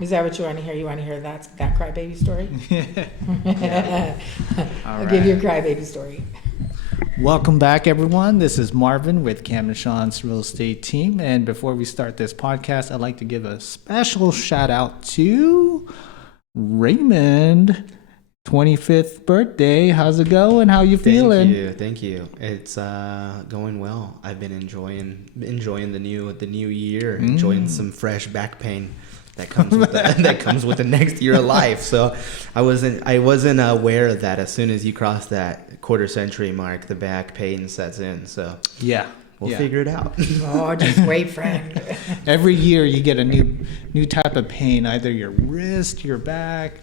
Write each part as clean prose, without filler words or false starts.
Is that what you want to hear? You want to hear that crybaby story? I'll give you a crybaby story. Welcome back, everyone. This is Marvin with Cam and Sean's real estate team. And before we start this podcast, I'd like to give a special shout out to Raymond. 25th birthday. How's it going? How you feeling? Thank you. It's going well. I've been enjoying the new year, enjoying some fresh back pain that comes with that comes with the next year of life. So I wasn't aware that as soon as you cross that quarter century mark, the back pain sets in. So yeah. We'll figure it out. Oh, just wait, friend. Every year you get a new type of pain, either your wrist, your back.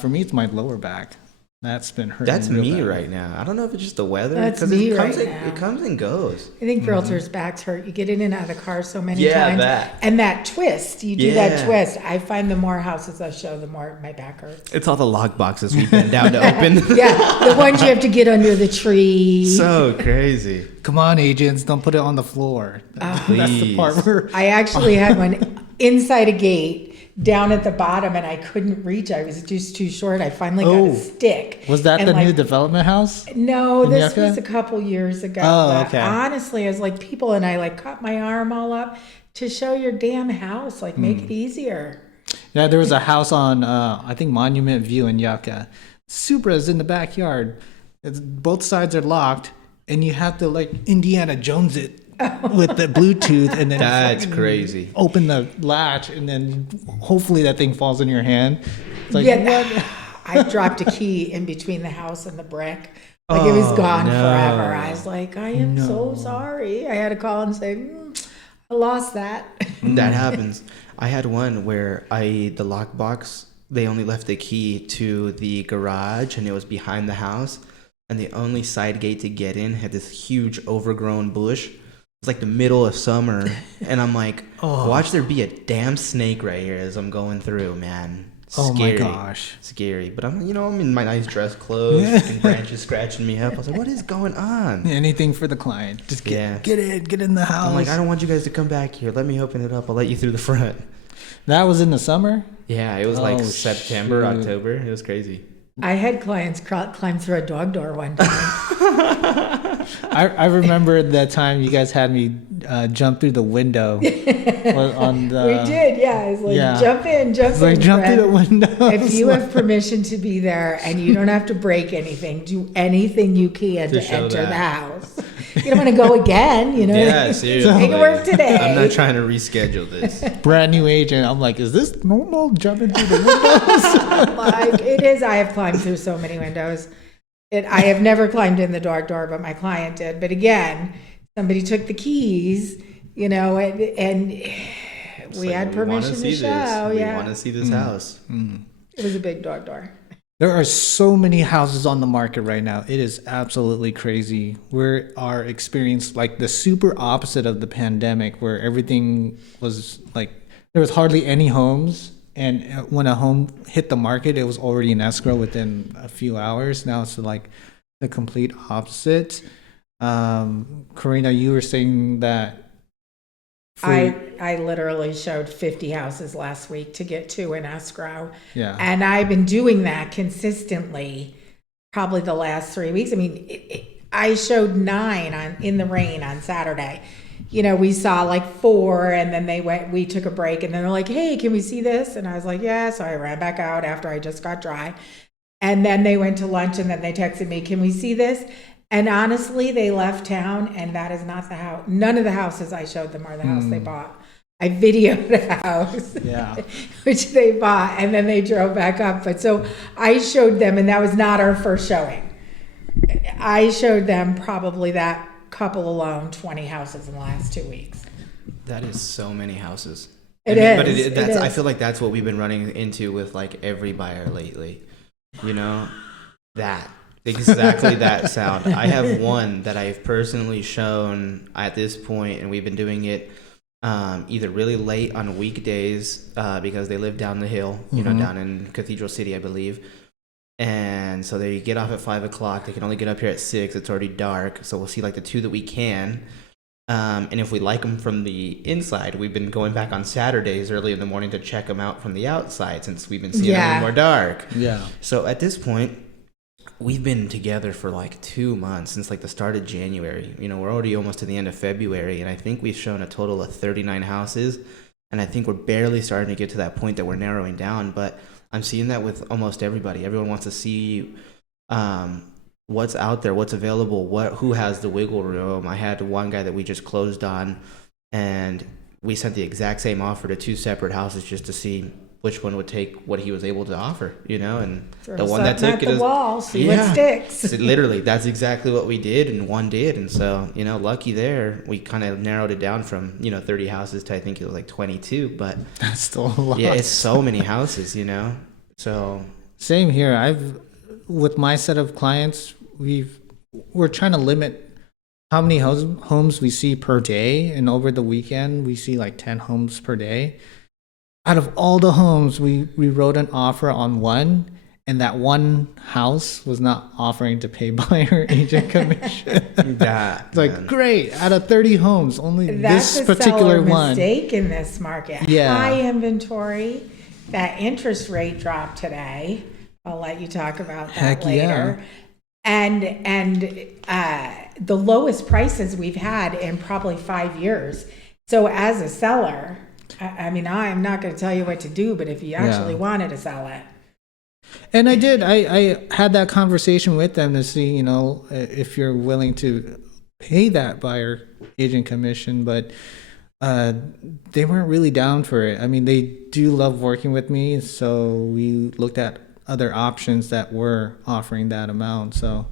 For me, it's my lower back. That's been hurting. That's me bad. right now. I don't know if it's just the weather. That's me right now. It comes and goes. I think realtors' backs hurt. You get in and out of the car so many times. Yeah, that. And that twist. You do that twist. I find the more houses I show, the more my back hurts. It's all the lock boxes we bend down to open. Yeah, the ones you have to get under the tree. So crazy. Come on, agents, don't put it on the floor. That's the part where I actually had one inside a gate down at the bottom, and I couldn't reach. I was just too short. I finally got a stick. Was that the new development house? No, this Yucca? was a couple years ago. Oh, But okay. honestly, I was like, people, and I cut my arm all up to show your damn house. Make it easier. Yeah, there was a house on, I think, Monument View in Yucca. Supra's in the backyard. Both sides are locked, and you have to, Indiana Jones it with the Bluetooth, and then That's crazy. open the latch, and then hopefully that thing falls in your hand. It's like, Yeah, I dropped a key in between the house and the brick. It was gone forever. I was like, I am so sorry. I had to call and say, I lost that. That happens. I had one where the lockbox, they only left the key to the garage, and it was behind the house, and the only side gate to get in had this huge overgrown bush. It's like the middle of summer, and I'm like, watch there be a damn snake right here as I'm going through, man. Scary. Oh my gosh. Scary. But I'm in my nice dress clothes, and branches scratching me up. I was like, what is going on? Anything for the client. Just get in the house. I'm like, I don't want you guys to come back here. Let me open it up. I'll let you through the front. That was in the summer? Yeah, it was September, October. It was crazy. I had clients climb through a dog door one time. I remember that time you guys had me jump through the window. On the, We did, yeah. It's like, jump in, jump in. Jump through the window. If you have permission to be there and you don't have to break anything, do anything you can to enter the house. You don't want to go again, Yeah, seriously. Make it work today. I'm not trying to reschedule this. Brand new agent. I'm like, is this normal jumping through the windows? It is. I have climbed through so many windows. I have never climbed in the dog door, but my client did. But again, somebody took the keys, and we had permission to show. We want to see this house. It was a big dog door. There are so many houses on the market right now. It is absolutely crazy. We are experiencing the super opposite of the pandemic, where everything was there was hardly any homes. And when a home hit the market, it was already in escrow within a few hours. Now it's the complete opposite. Karina, you were saying that I literally showed 50 houses last week to get 2 in escrow. Yeah. And I've been doing that consistently probably the last 3 weeks. I mean, I showed 9 in the rain on Saturday. We saw 4, and then we took a break, and then they're like, hey, can we see this? And I was like, yeah. So I ran back out after I just got dry. And then they went to lunch, and then they texted me, can we see this? And honestly, they left town, and that is not the house. None of the houses I showed them are the house they bought. I videoed a house, which they bought, and then they drove back up. But so I showed them, and that was not our first showing. I showed them probably that couple alone 20 houses in the last 2 weeks. That is so many houses. But I feel like that's what we've been running into with every buyer lately. That exactly that sound. I have one that I've personally shown at this point, and we've been doing it either really late on weekdays because they live down the hill, down in Cathedral City, I believe. And so they get off at 5 o'clock. They can only get up here at 6. It's already dark. So we'll see the 2 that we can. And if we like them from the inside, we've been going back on Saturdays early in the morning to check them out from the outside since we've been seeing them a little more dark. Yeah. So at this point, we've been together for like 2 months, since like the start of January. You know, we're already almost to the end of February, and I think we've shown a total of 39 houses. And I think we're barely starting to get to that point that we're narrowing down. But I'm seeing that with almost everybody. Everyone wants to see what's out there, what's available, who has the wiggle room. I had one guy that we just closed on, and we sent the exact same offer to 2 separate houses just to see which one would take what he was able to offer, you know, and the one that took at the wall, see what sticks. So literally, that's exactly what we did, and one did. And so, you know, lucky there, we kind of narrowed it down from, 30 houses to I think it was like 22. But That's still a lot. yeah, it's so many houses, you know. So Same here. With my set of clients, we're trying to limit how many homes we see per day, and over the weekend we see like 10 homes per day. Out of all the homes, we wrote an offer on one, and that one house was not offering to pay buyer agent commission. It's like, great, out of 30 homes, only That's this a particular seller one. mistake in this market. Yeah. High inventory. That interest rate dropped today. I'll let you talk about that Heck later. yeah. And the lowest prices we've had in probably 5 years. So as a seller, I mean, I'm not going to tell you what to do, but if you actually wanted to sell it. And I did. I had that conversation with them to see, if you're willing to pay that buyer agent commission, but they weren't really down for it. I mean, they do love working with me, so we looked at other options that were offering that amount. So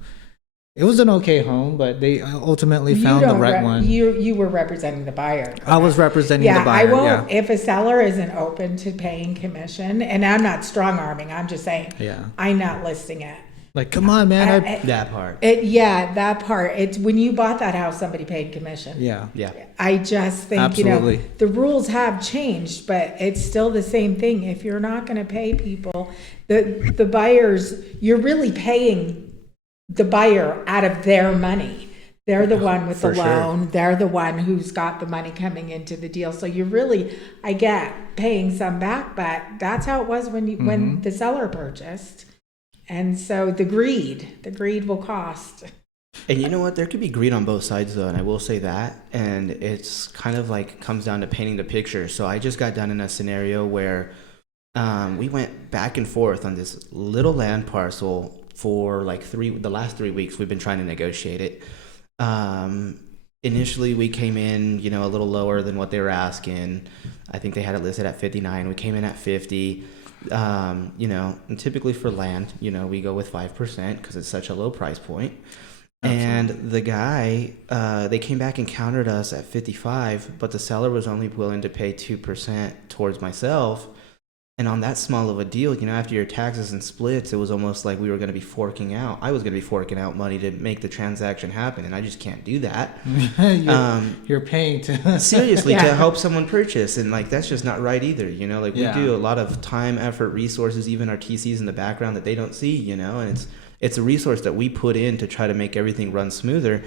it was an okay home, but they ultimately found the right one. You were representing the buyer. Correct? I was representing the buyer. I won't. If a seller isn't open to paying commission, and I'm not strong arming, I'm just saying, I'm not listing it. Like, come on, man. that part. That part. It's when you bought that house, somebody paid commission. Yeah. I just think, Absolutely. the rules have changed, but it's still the same thing. If you're not going to pay people, the buyers, you're really paying the buyer out of their money. They're the one with the loan. Sure. They're the one who's got the money coming into the deal. So you're really, I get paying some back, but that's how it was when the seller purchased. And so the greed will cost. And you know what? There could be greed on both sides, though, and I will say that. And it's kind of like comes down to painting the picture. So I just got done in a scenario where we went back and forth on this little land parcel for like the last 3 weeks. We've been trying to negotiate it. Initially, we came in, a little lower than what they were asking. I think they had it listed at 59. We came in at 50. And typically for land, we go with 5% because it's such a low price point. Absolutely. And the guy, they came back and countered us at 55, but the seller was only willing to pay 2% towards myself. And on that small of a deal, after your taxes and splits, it was almost like we were going to be forking out. I was going to be forking out money to make the transaction happen, and I just can't do that. You're paying to seriously to help someone purchase, and like that's just not right either. We do a lot of time, effort, resources, even our TCs in the background that they don't see. And it's a resource that we put in to try to make everything run smoother.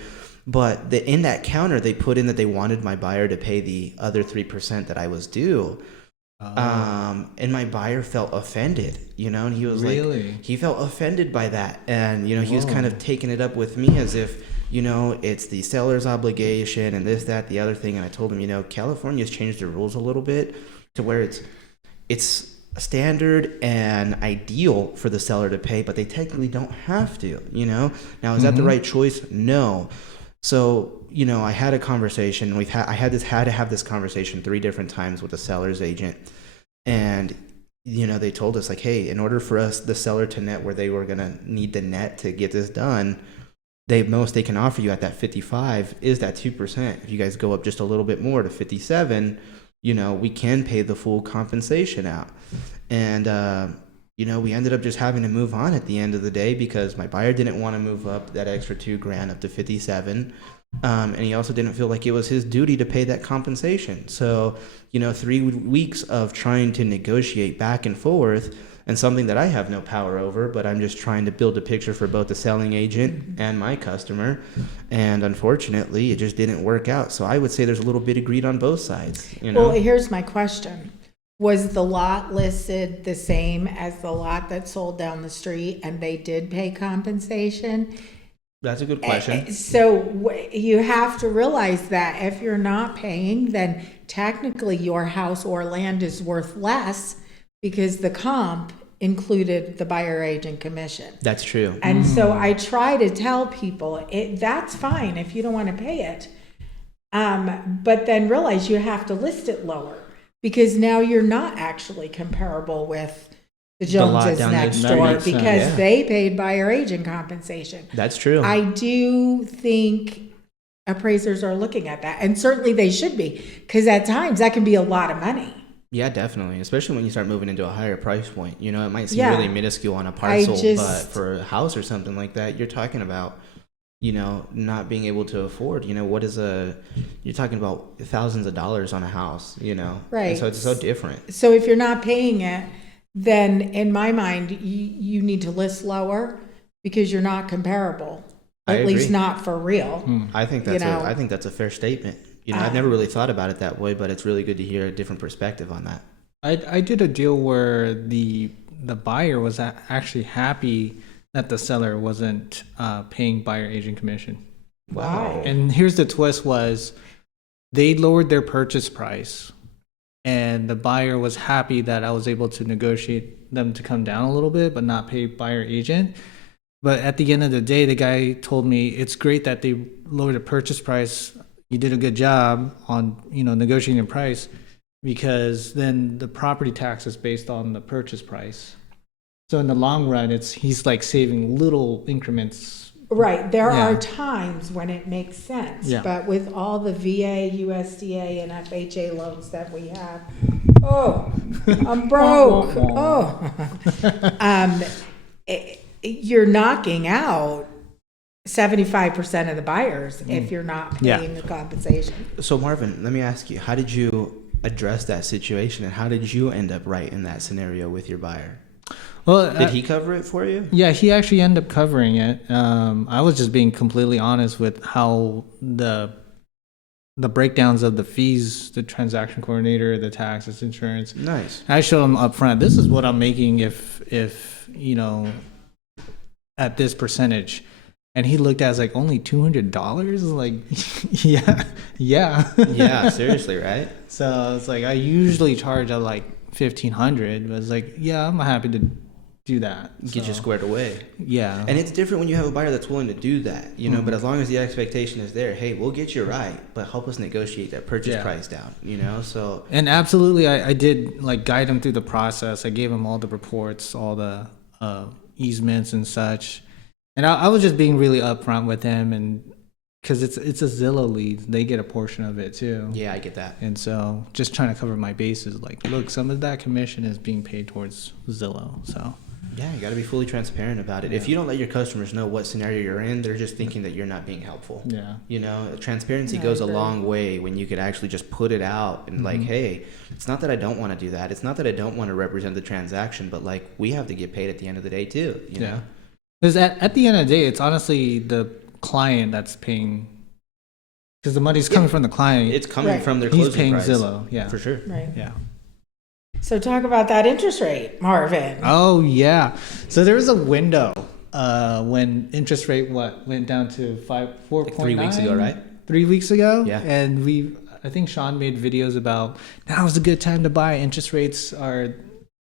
But in that counter, they put in that they wanted my buyer to pay the other 3% that I was due. And my buyer felt offended, and he was like, he felt offended by that. And, he was kind of taking it up with me as if, it's the seller's obligation and this, that, the other thing. And I told him, California's changed the rules a little bit to where it's standard and ideal for the seller to pay, but they technically don't have to, Now, is that the right choice? No. So, I had a conversation. I had to have this conversation 3 different times with the seller's agent. And, they told us like, hey, in order for the seller to net where they were going to need the net to get this done, most they can offer you at that 55 is that 2%. If you guys go up just a little bit more to 57, we can pay the full compensation out. And, we ended up just having to move on at the end of the day because my buyer didn't want to move up that extra $2,000 up to 57. We ended up just having to move on at the end of the day because my buyer didn't want to move up that extra $2,000 up to 57. And, we ended up just having to move on at the end of the day because my buyer didn't want to move up that extra $2,000 up to 57. And he also didn't feel like it was his duty to pay that compensation. So, 3 weeks of trying to negotiate back and forth, and something that I have no power over, but I'm just trying to build a picture for both the selling agent and my customer. And unfortunately, it just didn't work out. So I would say there's a little bit of greed on both sides. Well, here's my question. Was the lot listed the same as the lot that sold down the street and they did pay compensation? That's a good question. So you have to realize that if you're not paying, then technically your house or land is worth less because the comp included the buyer agent commission. That's true. And so I try to tell people that's fine if you don't want to pay it. But then realize you have to list it lower because now you're not actually comparable with the Joneses next door because they paid buyer agent compensation. That's true. I do think appraisers are looking at that, and certainly they should be, because at times that can be a lot of money. Yeah, definitely. Especially when you start moving into a higher price point. It might seem really minuscule on a parcel, but for a house or something like that, you're talking about, not being able to afford, you're talking about thousands of dollars on a house, Right. And so it's so different. So if you're not paying it, then in my mind, you need to list lower because you're not comparable, at least not for real. I think that's a fair statement. I've never really thought about it that way, but it's really good to hear a different perspective on that. I did a deal where the buyer was actually happy that the seller wasn't paying buyer agent commission. Wow. And here's the twist was they lowered their purchase price and the buyer was happy that I was able to negotiate them to come down a little bit but not pay buyer agent. But at the end of the day, the guy told me it's great that they lowered the purchase price. You did a good job on, negotiating price because then the property tax is based on the purchase price. So in the long run, he's like saving little increments. Right. There are times when it makes sense, but with all the VA, USDA, and FHA loans that we have, I'm broke. You're knocking out 75% of the buyers if you're not paying the compensation. So Marvin, let me ask you, how did you address that situation and how did you end up right in that scenario with your buyer? Well, did he cover it for you? Yeah, he actually ended up covering it. I was just being completely honest with how the breakdowns of the fees, the transaction coordinator, the taxes, insurance. Nice. I showed him up front, this is what I'm making if at this percentage. And he looked at it like only $200. Like, yeah. Yeah, seriously, right? So it's like I usually charge at like $1,500, but it's like, yeah, I'm happy to do that. Get you squared away. Yeah. And it's different when you have a buyer that's willing to do that, but as long as the expectation is there, hey, we'll get you right, but help us negotiate that purchase price down, so. And absolutely, I did like guide him through the process. I gave him all the reports, all the easements and such. And I was just being really upfront with him, and because it's a Zillow lead, they get a portion of it too. Yeah, I get that. And so just trying to cover my bases, like, look, some of that commission is being paid towards Zillow. So yeah, you got to be fully transparent about it. If you don't let your customers know what scenario you're in, they're just thinking that you're not being helpful. Yeah. Transparency goes a long way when you could actually just put it out and like, hey, it's not that I don't want to do that. It's not that I don't want to represent the transaction, but like we have to get paid at the end of the day too. You know? Because at the end of the day, it's honestly the client that's paying, because the money's coming from the client. It's coming from their closing He's paying price. Zillow, yeah. For sure. Right. Yeah. So talk about that interest rate, Marvin. Oh, yeah. So there was a window when interest rate, went down to 4.9? Like 3 weeks ago, right? 3 weeks ago? Yeah. And I think Sean made videos about, now is a good time to buy. Interest rates are,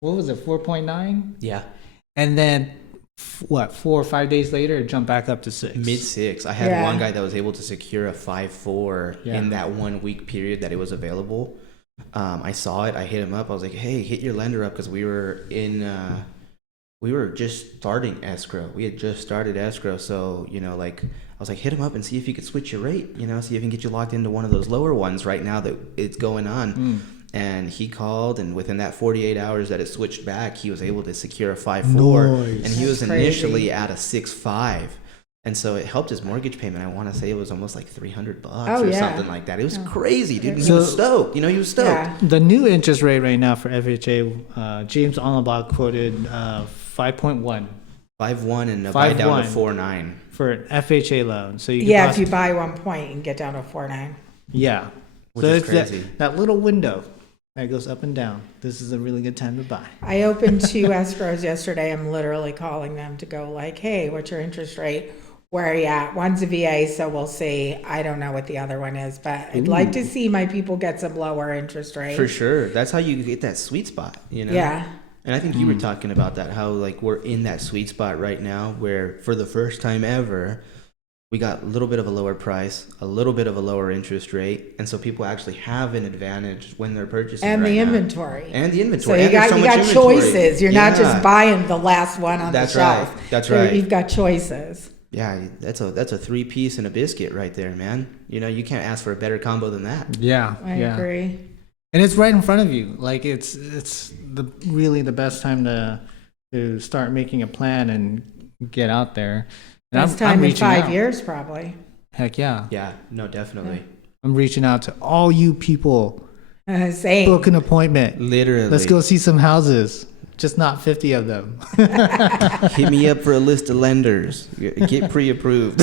4.9? Yeah. And then 4 or 5 days later, it jumped back up to 6. Mid 6. I had one guy that was able to secure a 5.4 in that 1 week period that it was available. I saw it. I hit him up. I was like, hey, hit your lender up, because we were just starting escrow. We had just started escrow. So, I was like, hit him up and see if you could switch your rate, see if he can get you locked into one of those lower ones right now that it's going on. And he called, and within that 48 hours that it switched back, he was able to secure a 5.4. Nice. And he was initially at a 6.5. And so it helped his mortgage payment. I want to say it was almost like $300 Oh, or yeah. something like that. It was crazy, dude. He So- was stoked. You know, he was stoked. Yeah. The new interest rate right now for FHA, James Allenbach quoted 5.1 5.1 and a buy down to 5.1. 4.9. for an FHA loan. So you can Yeah, if you buy 1 point and get down to 4.9. yeah. Which So is it's crazy. that little window that goes up and down. This is a really good time to buy. I opened 2 escrows yesterday. I'm literally calling them to go like, hey, what's your interest rate? Where are you at? One's a VA, so we'll see. I don't know what the other one is, but I'd like to see my people get some lower interest rates. For sure. That's how you get that sweet spot, you know? Yeah. And I think you were talking about that, how like we're in that sweet spot right now where for the first time ever, we got a little bit of a lower price, a little bit of a lower interest rate. And so people actually have an advantage when they're purchasing And right the now. inventory. And the So inventory. you And there's got so you much got inventory. choices. You're not Yeah. just buying the last one on That's the shelf. right. That's So right. You've got choices. Yeah, that's a 3-piece and a biscuit right there, man. You know, you can't ask for a better combo than that. Yeah. I yeah. agree. And it's right in front of you. Like it's really the best time to start making a plan and get out there. And Best time in reaching 5 out. years, probably. Heck yeah. Yeah, no, definitely. I'm reaching out to all you people. Same. Book an appointment. Literally. Let's go see some houses. Just not 50 of them. Hit me up for a list of lenders. Get pre-approved.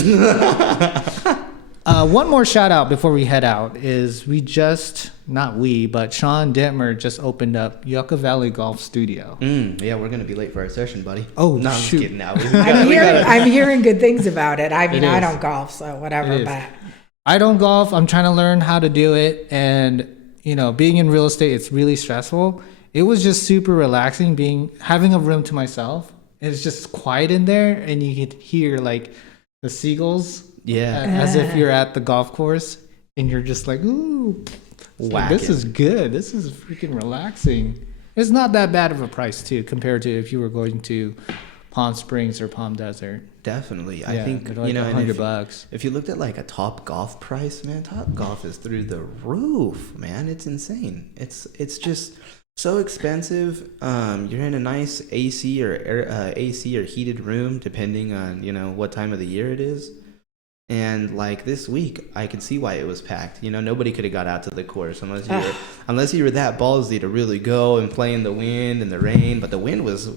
One more shout out before we head out is but Sean Detmer just opened up Yucca Valley Golf Studio. Yeah, we're gonna be late for our session, buddy. Oh, no, I'm shoot. just kidding. Now I'm hearing good things about it. I mean, It I is. don't golf, so whatever. It is. But I don't golf. I'm trying to learn how to do it. And, you know, being in real estate, it's really stressful. It was just super relaxing having a room to myself. It's just quiet in there and you could hear like the seagulls Yeah, as if you're at the golf course and you're just like, ooh, Whacking. this is good. This is freaking relaxing. It's not that bad of a price too compared to if you were going to Palm Springs or Palm Desert. definitely. I Yeah, think they're like you know, and $100. if you looked at like a Top Golf price, man, Top Golf is through the roof, man. It's insane. It's just so expensive. You're in a nice AC or heated room, depending on what time of the year it is. And like this week, I can see why it was packed. Nobody could have got out to the course unless you were that ballsy to really go and play in the wind and the rain. But the wind was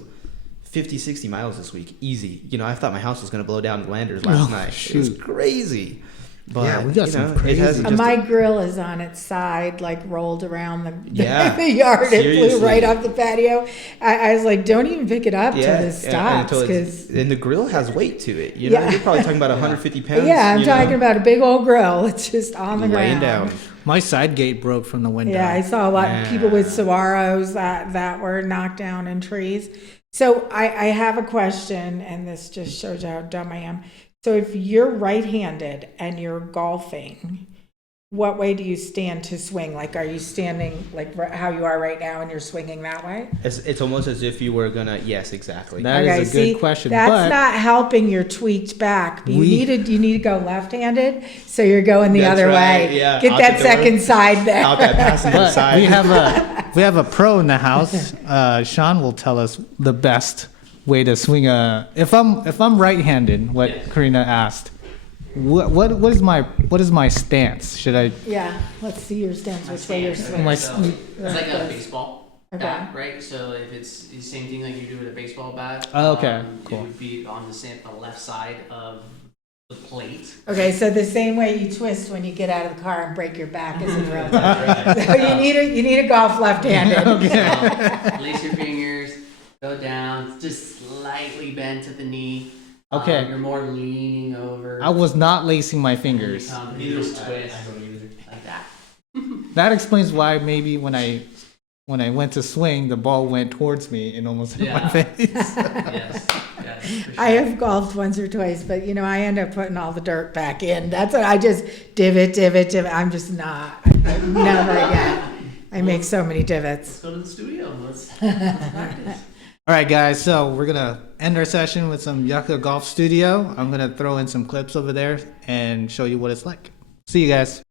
50, 60 miles this week, easy. I thought my house was going to blow down the landers last night. It was shoot. crazy. But, Yeah, we got some it crazy- hasn't just- my grill is on its side, like rolled around the, Yeah, the yard. It seriously. flew right off the patio. I was like, don't even pick it up till this and stops. until Because and the grill has weight to it. Yeah. You're probably talking about 150 pounds. yeah, I'm talking about a big old grill. It's just on the laying ground. down. My side gate broke from the window. Yeah, I saw a lot of people with Yeah. saguaros that were knocked down in trees. So I have a question, and this just shows you how dumb I am. So if you're right-handed and you're golfing, what way do you stand to swing? Like, are you standing like how you are right now and you're swinging that way? It's almost as if you were gonna. Yes, exactly. That is a good question. That's but not helping your tweaked back. You We- need to go left-handed, so you're going the That's other right, way. yeah, Get out that the door. second side there. Out that passenger but side. we have a pro in the house. Sean will tell us the best way to swing if I'm right-handed. What Karina asked. What is my stance? Should I? Yeah, let's see your stance, which way you're swinging. My So, it's like a baseball Okay. bat, right? So if it's the same thing like you do with a baseball bat, Oh, okay, cool. it would be on the left side of the plate. Okay, so the same way you twist when you get out of the car and break your back is in real time. Right. So you need a golf left-handed. So, lace your fingers, go down, just slightly bent at the knee. Okay. You're more leaning over. I was not lacing my fingers. You just twist like that. That explains why maybe when I went to swing, the ball went towards me and almost hit my Yeah. face. Yes. For sure. I have golfed once or twice, but I end up putting all the dirt back in. That's what I just divot. I'm just not. Never again. I make so many divots. Let's go to the studio. Let's practice. All right, guys. So we're gonna end our session with some Yucca Golf Studio. I'm gonna throw in some clips over there and show you what it's like. See you guys.